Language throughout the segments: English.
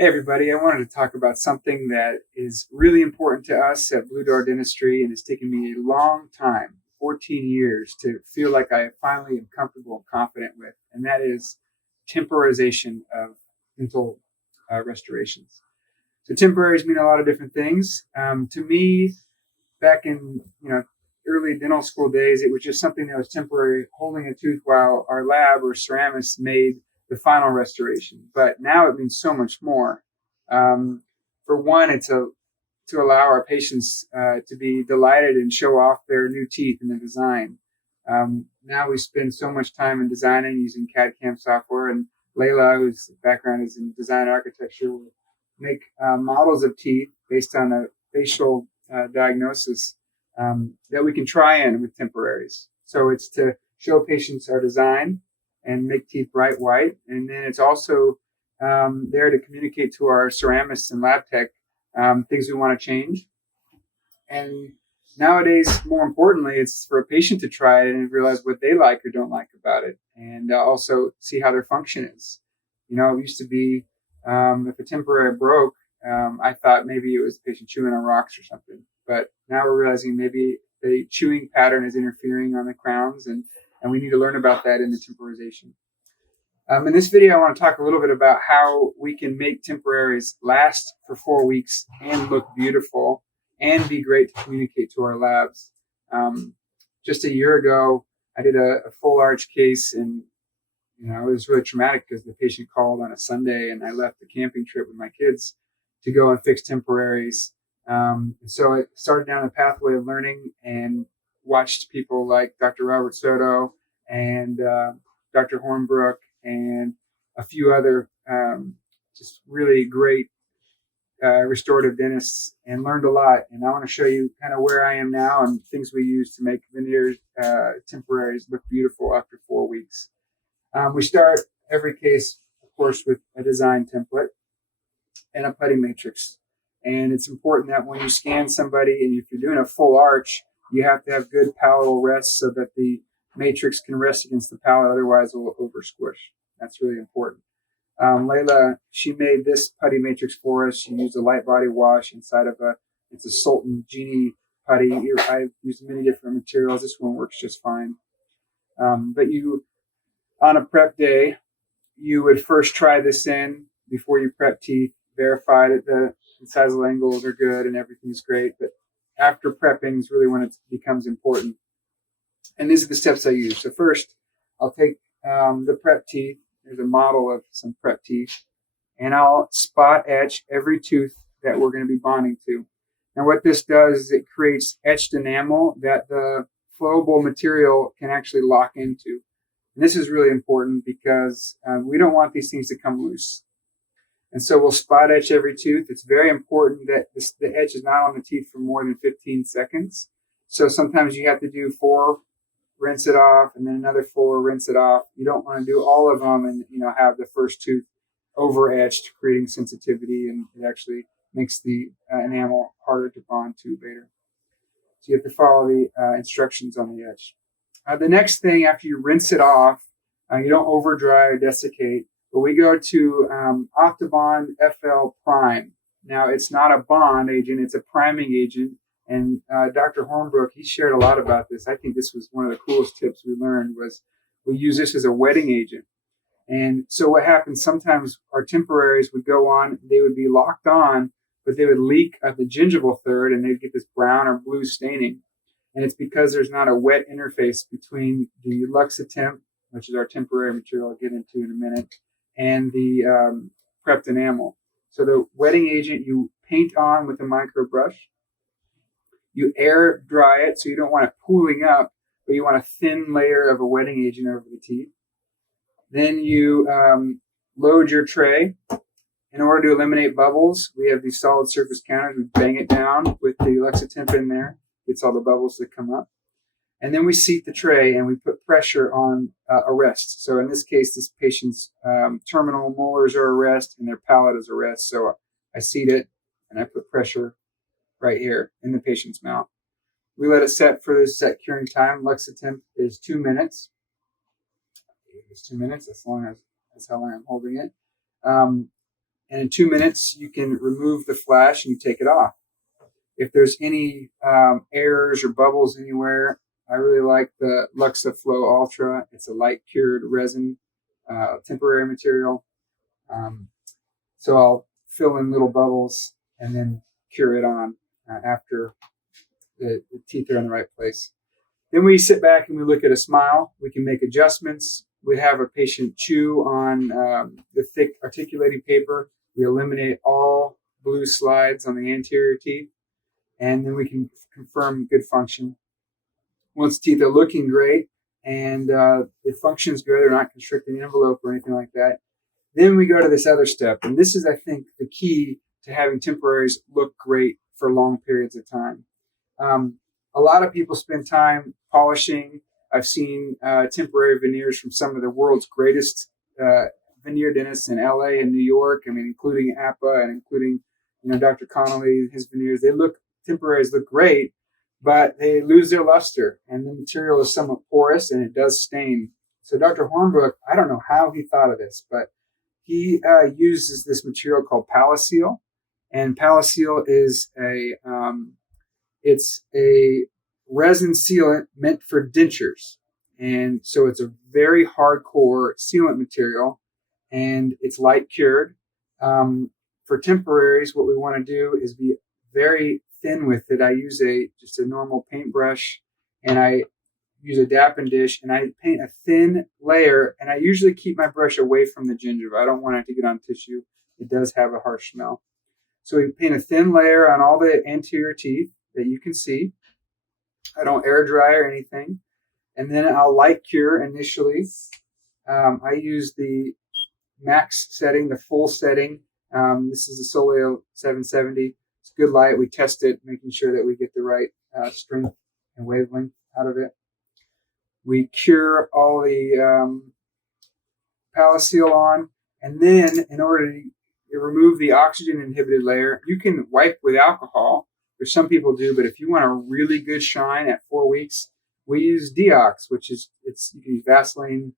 Hey everybody, I wanted to talk about something that is really important to us at Blue Door Dentistry, and it's taken me a long time, 14 years, to feel like I finally am comfortable and confident with, and that is temporization of dental restorations. So temporaries mean a lot of different things. To me, back in early dental school days, it was just something that was temporary, holding a tooth while our lab or ceramists made the final restoration. But now it means so much more. For one, to allow our patients to be delighted and show off their new teeth in the design. Now we spend so much time in designing using CAD/CAM software, and Layla, whose background is in design architecture, will make models of teeth based on a facial diagnosis that we can try in with temporaries. So it's to show patients our design and make teeth bright white. And then it's also there to communicate to our ceramists and lab tech things we want to change. And nowadays, more importantly, it's for a patient to try it and realize what they like or don't like about it, and also see how their function is. It used to be if a temporary broke, I thought maybe it was the patient chewing on rocks or something. But now we're realizing maybe the chewing pattern is interfering on the crowns, and we need to learn about that in the temporization. In this video, I want to talk a little bit about how we can make temporaries last for 4 weeks and look beautiful and be great to communicate to our labs. Just a year ago, I did a full arch case, and it was really traumatic because the patient called on a Sunday, and I left the camping trip with my kids to go and fix temporaries. So I started down the pathway of learning and watched people like Dr. Robert Soto and Dr. Hornbrook and a few other just really great restorative dentists, and learned a lot. And I want to show you kind of where I am now and things we use to make veneers temporaries look beautiful after 4 weeks. We start every case, of course, with a design template and a putty matrix. And it's important that when you scan somebody, and if you're doing a full arch, you have to have good palatal rest so that the matrix can rest against the palate, otherwise it will over squish. That's really important. Layla, she made this putty matrix for us. She used a light body wash inside of it's a Sultan Genie putty. I've used many different materials. This one works just fine. But on a prep day, you would first try this in before you prep teeth, verify that the incisal angles are good and everything's great. But after prepping is really when it becomes important. And these are the steps I use. So first, I'll take the prep teeth. There's a model of some prep teeth, and I'll spot etch every tooth that we're going to be bonding to. Now what this does is it creates etched enamel that the flowable material can actually lock into. And this is really important because we don't want these things to come loose. And so we'll spot etch every tooth. It's very important that the etch is not on the teeth for more than 15 seconds. So sometimes you have to do 4, rinse it off, and then another 4, rinse it off. You don't want to do all of them and have the first tooth over etched, creating sensitivity, and it actually makes the enamel harder to bond to later. So you have to follow the instructions on the etch. The next thing, after you rinse it off, you don't over dry or desiccate, but we go to Optibond FL Prime. Now it's not a bond agent, it's a priming agent. And Dr. Hornbrook, he shared a lot about this. I think this was one of the coolest tips we learned was we use this as a wetting agent. And so what happens, sometimes our temporaries would go on, they would be locked on, but they would leak at the gingival third, and they'd get this brown or blue staining. And it's because there's not a wet interface between the Luxatemp, which is our temporary material I'll get into in a minute, and the prepped enamel. So the wetting agent you paint on with a micro brush. You air dry it, so you don't want it pooling up, but you want a thin layer of a wetting agent over the teeth. Then you load your tray. In order to eliminate bubbles, we have these solid surface counters. We bang it down with the Luxatemp in there. Gets all the bubbles that come up. And then we seat the tray, and we put pressure on a rest. So in this case, this patient's terminal molars are a rest, and their palate is a rest. So I seat it, and I put pressure right here in the patient's mouth. We let it set for this set curing time. Luxatemp is 2 minutes. It's 2 minutes. That's how long I'm holding it. And in 2 minutes, you can remove the flash and you take it off. If there's any errors or bubbles anywhere, I really like the Luxaflow Ultra. It's a light cured resin, temporary material. So I'll fill in little bubbles and then cure it on after the teeth are in the right place. Then we sit back and we look at a smile. We can make adjustments. We have a patient chew on the thick articulating paper. We eliminate all blue slides on the anterior teeth, and then we can confirm good function. Once teeth are looking great and it functions good, they're not constricting the envelope or anything like that, then we go to this other step. And this is, I think, the key to having temporaries look great for long periods of time. A lot of people spend time polishing. I've seen temporary veneers from some of the world's greatest veneer dentists in LA and New York. I mean, including APA and including, Dr. Connolly, his veneers. Temporaries look great, but they lose their luster and the material is somewhat porous and it does stain. So Dr. Hornbrook, I don't know how he thought of this, but he uses this material called Palaseal, and Palaseal is it's a resin sealant meant for dentures. And so it's a very hardcore sealant material and it's light cured. For temporaries, what we want to do is be very thin with it. I use just a normal paintbrush and I use a dap and dish and I paint a thin layer, and I usually keep my brush away from the gingiva. I don't want it to get on tissue. It does have a harsh smell. So we paint a thin layer on all the anterior teeth that you can see. I don't air dry or anything. And then I'll light cure initially. I use the max setting, the full setting. This is a Soleo 770. It's good light. We test it, making sure that we get the right strength and wavelength out of it. We cure all the Palaseal on, and then in order to remove the oxygen inhibited layer, you can wipe with alcohol, which some people do, but if you want a really good shine at 4 weeks, we use DeOx, which is you can use Vaseline.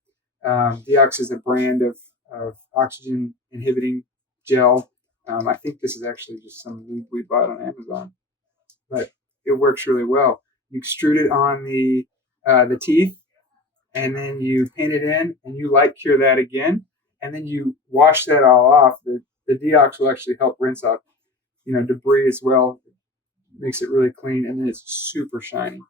DeOx is a brand of oxygen inhibiting gel. I think this is actually just some we bought on Amazon, but it works really well. You extrude it on the teeth, and then you paint it in, and you light cure that again, and then you wash that all off. The DeOx will actually help rinse off, debris as well. It makes it really clean, and then it's super shiny.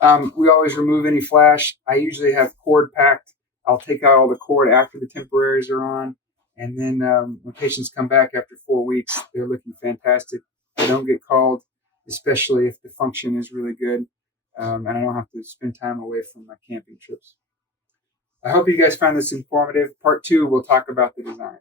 We always remove any flash. I usually have cord packed. I'll take out all the cord after the temporaries are on, and then when patients come back after 4 weeks, they're looking fantastic. They don't get called, especially if the function is really good. And I don't have to spend time away from my camping trips. I hope you guys found this informative. Part 2, we'll talk about the design.